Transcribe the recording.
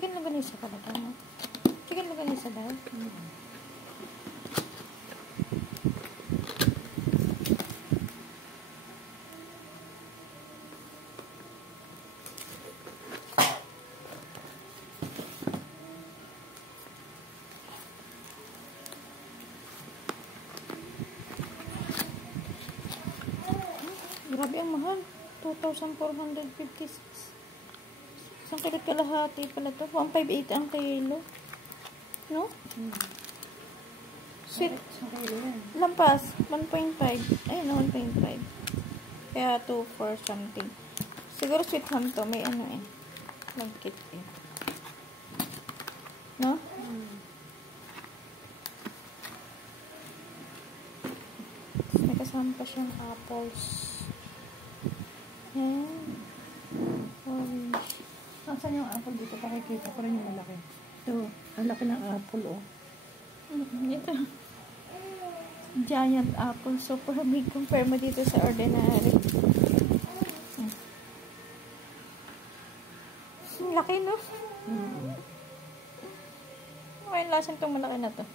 Chicken longganisa pala tama. Chicken longganisa daw. Grabe ang mahal. 2,456. Isang kilot kalahati pala to. 158 ang kilo. No? Sweet. Lampas. 1.5. Ayun, 1.5. Kaya 2 for something. Siguro sweet ham to. May ano eh. Nagkit eh. No? May kasama pa siyang apples. Ayan. Orange. Saan yung apple dito? Pakikita ko rin yung malaki. So, ang laki ng apple, oh. Ito. Giant apple. Super big. Compare mo dito sa ordinary. Laki, no? Okay, lasan itong malaki na to.